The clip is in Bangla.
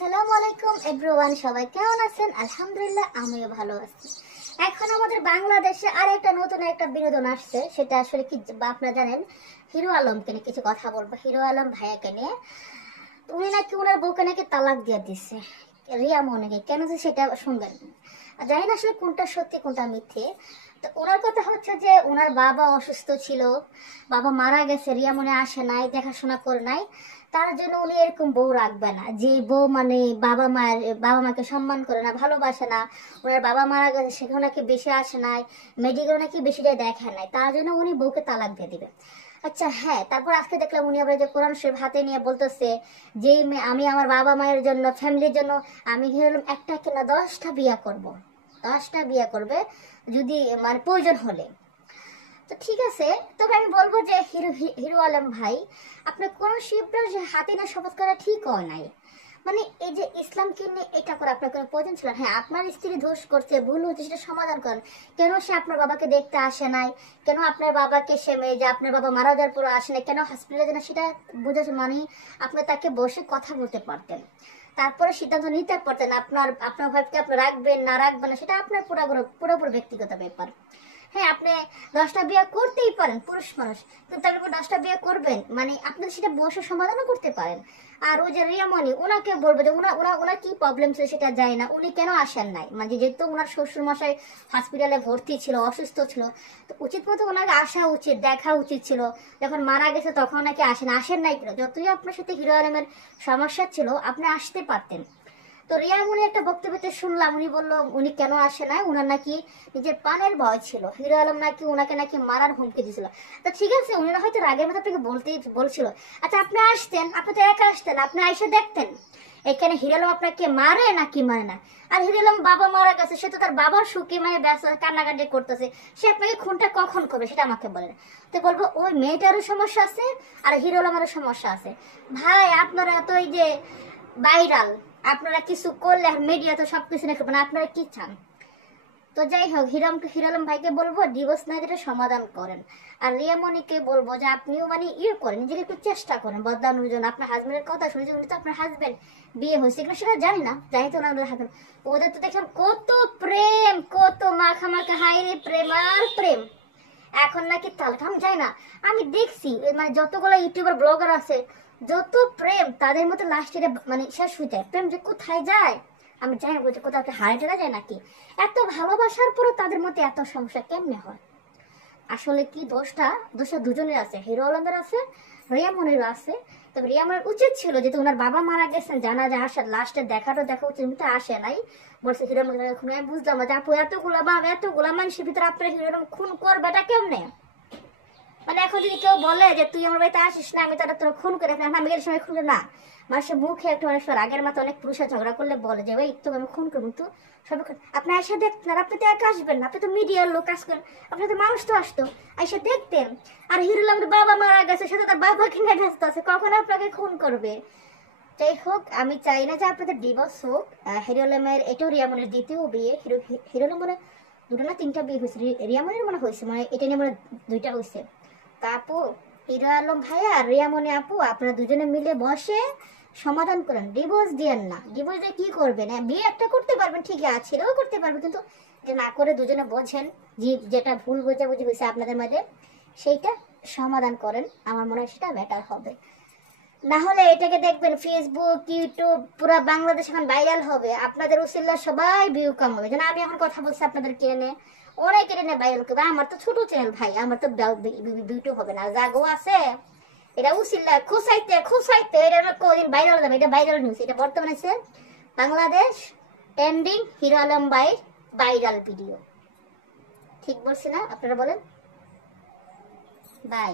আসসালামু আলাইকুম এভরিওয়ান, সবাই কেমন আছেন? আলহামদুলিল্লাহ, আমিও ভালো আছি। এখন আমাদের বাংলাদেশে আরেকটা নতুন একটা বিনোদন আসছে, সেটা আসলে কি আপনারা জানেন? হিরো আলমকে নিয়ে কিছু কথা বলবো। হিরো আলম ভাইয়াকে নিয়ে উনি নাকি ওনার বউকে নাকি তালাক দিয়ে দিচ্ছে, রিয়া মনিকে। কেন যে সেটা শুনবেন, জানি না আসলে কোনটা সত্যি কোনটা মিথ্যে। তো ওনার কথা হচ্ছে যে ওনার বাবা অসুস্থ ছিল, বাবা মারা গেছে, রিয়া মনে আসে নাই, দেখাশোনা করে নাই, তার জন্য উনি এরকম বউ রাখবে না, যে বউ মানে বাবা মাকে সম্মান করে না, ভালোবাসে না। ওনার বাবা মারা গেছে, সেখানে নাকি বেশি আসে নাই, মেডিকেল নাকি বেশিটা দেখে নাই, তার জন্য উনি বউকে তালাক দিয়ে দিবে। আচ্ছা হ্যাঁ, তারপর আজকে দেখলাম উনি আবার যে কোরআন শরীফ হাতে নিয়ে বলতেছে যে আমি আমার বাবা মায়ের জন্য, ফ্যামিলির জন্য আমি ধরলাম একটা কিনা 10টা বিয়া করব, 10টা বিয়া করবে যদি মানে প্রয়োজন হলে। তো ঠিক আছে, তবে আমি বলবো যে হিরো আলম ভাই, আপনার কোন শিবরা যে হাতে না শপথ করা ঠিক হয় নাই। মানে এই যে ইসলামকে নিয়ে এটা করে আপনার কোনো প্রয়োজন ছিল? হ্যাঁ, আপনার স্ত্রী দোষ করছে, ভুল হচ্ছে, সেটা সমাধান করেন। কেন সে আপনার বাবাকে দেখতে আসে নাই? কেন আপনার বাবাকে সে যে আপনার বাবা মারা যাওয়ার পর আসে নাই, কেন হসপিটালে যায় না, সেটা বোঝাচ্ছে। মানে আপনি তাকে বসে কথা বলতে পারতেন, তারপরে সিদ্ধান্ত নিতে পারতেন আপনার আপনার ভাইকে আপনি রাখবেন না রাখবেন না, সেটা আপনার পুরোপুরি ব্যক্তিগত ব্যাপার। হ্যাঁ, আপনি 10টা বিয়ে করতেই পারেন, পুরুষ মানুষ, কিন্তু তারপর 10টা বিয়ে করবেন মানে আপনি সেটা বসে সমাধানও করতে পারেন। আর ওই যে রিয়ামণি, ওনাকে বলবো যে ওনার কি প্রবলেম ছিল সেটা যায় না, উনি কেন আসেন নাই? মানে যেহেতু ওনার শ্বশুর মশাই হসপিটালে ভর্তি ছিল, অসুস্থ ছিল, তো উচিত মতো ওনাকে আসা উচিত, দেখা উচিত ছিল। যখন মারা গেছে তখন নাকি আসেন নাই কেন? যতই আপনার সাথে হিরো আলমের সমস্যা ছিল, আপনি আসতে পারতেন। তো রিয়ামণি একটা বক্তব্যতে শুনলাম, উনি বললো উনি কেন আসে না, উনার নাকি নিজের প্রাণের ভয় ছিল, হিরো আলম নাকি ওনাকে নাকি মারার হুমকি দিয়েছিল। তো ঠিক আছে, উনি হয়তো রাগের মতো আপনাকে বলছিল। আচ্ছা, আপনি আসতেন, আপনি তো একা আসতেন, আপনি এসে দেখতেন এখানে হিরো আলম আপনাকে মারে নাকি মারে না। আর হিরো আলম বাবা মারা গেছে, সে তো তার বাবার সুখে মানে ব্যস্ত, কান্নাকাটি করতেছে, সে আপনাকে খুনটা কখন করবে সেটা আমাকে বলেন। তো বলবো ওই মেয়েটারও সমস্যা আছে আর হিরো আলমেরও সমস্যা আছে। ভাই, আপনারা তো এই যে ভাইরাল, আপনারা কিছু করলে মিডিয়া তো সবকিছু দেখে, মানে আপনারা কি চান? তো যাই হোক, হিরো আলম ভাইকে বলবো ডিভোর্স না যেটা সমাধান করেন। আর রিয়ামণিকে বলবো যে আপনিও মানে করেন, নিজেকে একটু চেষ্টা করেন বদলানোর জন্য। আপনার হাজবেন্ডের কথা শুনেছি, উনি তো আপনার হাজবেন্ড, বিয়ে হয়েছে কিনা সেটা জানি না, জানি তো না ওদের হাজবেন্ড। ওদের তো দেখলাম কত প্রেম, কত মাখামাখা, হাই রে প্রেম আর প্রেম। এখন নাকি তালটা আমি যাই না, আমি দেখছি মানে যতগুলো ইউটিউবার ব্লগার আছে, যত প্রেম তাদের মতো লাস্টে মানে শেষ হয়ে যায়। প্রেম যে কোথায় যায় আমি জানি না, বলতে কোথাও হারিয়ে চলে যায় নাকি? এত ভালোবাসার পরও তাদের মধ্যে এত সমস্যা কেমনে হয়? আসলে কি দোষটা দুজনের আছে, হিরো আলমের আছে, রিয়ামনিরও আছে। তবে রিয়ামনের উচিত ছিল, যেহেতু ওনার বাবা মারা গেছেন, জানা যায় আসার লাস্টে দেখা উচিত, কিন্তু আসে নাই। বলছে হিরো আলম খুন, আমি বুঝলাম না যে আপু এতগুলা মানুষের ভিতরে আপনার হিরো আলম খুন করবে, এটা কেমনে? মানে এখন যদি কেউ বলে যে তুই আমার বাড়িতে আসিস না, আমি তারা তোর খুন করে আমি গেলে সময় খুন না, মানুষের মুখে একটা অনেক সময় আগের মতো অনেক পুরুষের ঝগড়া করলে বলে যে ওই তোকে আমি খুন করবো, তো সবাই আপনি এসে দেখতেন। আর আপনি তো একা আসবেন না, আপনি তো মিডিয়ার লোক, কাজ করেন, আপনি তো মানুষ তো আসতো, এসে দেখতেন। আর হিরো আলমের বাবা মারা গেছে, সে তো তার বাবাকে নিয়ে ব্যস্ত আছে, কখন আপনাকে খুন করবে? যাই হোক, আমি চাই না যে আপনাদের ডিভোর্স হোক। হিরো আলমের এটাও রিয়ামনের দ্বিতীয় বিয়ে। হিরো আলম মানে 2টা না 3টা বিয়ে হয়েছে, রিয়ামনের মনে হয়েছে, মানে এটা নিয়ে মানে 2টা হয়েছে। তা আপু, হিরো আলম ভাইয়া আর রিয়ামনি আপু, আপনারা দুজনে মিলে বসে সমাধান করেন, ডিভোর্স দিয়েন না। ডিভোর্স দিয়ে কি করবেন? বিয়ে একটা করতে পারবেন, ঠিক আছে, ছেলেও করতে পারবেন, কিন্তু যে না করে দুজনে বোঝেন যে যেটা ভুল বোঝাবুঝি হয়েছে আপনাদের মাঝে, সেইটা সমাধান করেন। আমার মনে হয় সেটা বেটার হবে। না হলে এটাকে দেখবেন ফেসবুক, ইউটিউব, পুরো বাংলাদেশ এখন ভাইরাল হবে, আপনাদের উসিল্লা সবাই ভিউ কম হবে। যেন আমি এখন কথা বলছি আপনাদের কেনে অনেক এনে ভাইরাল করবে। আমার তো ছোট চ্যানেল ভাই, আমার তো ভিউটিউব হবে না, জাগো আছে এটা উসিল্লা খুসাইতে খুসাইতে এটা কদিন ভাইরাল যাবে। এটা ভাইরাল নিউজ, এটা বর্তমানে Bangladesh trending hero Alam viral video. ঠিক বলছি না? আপনারা বলেন। বাই।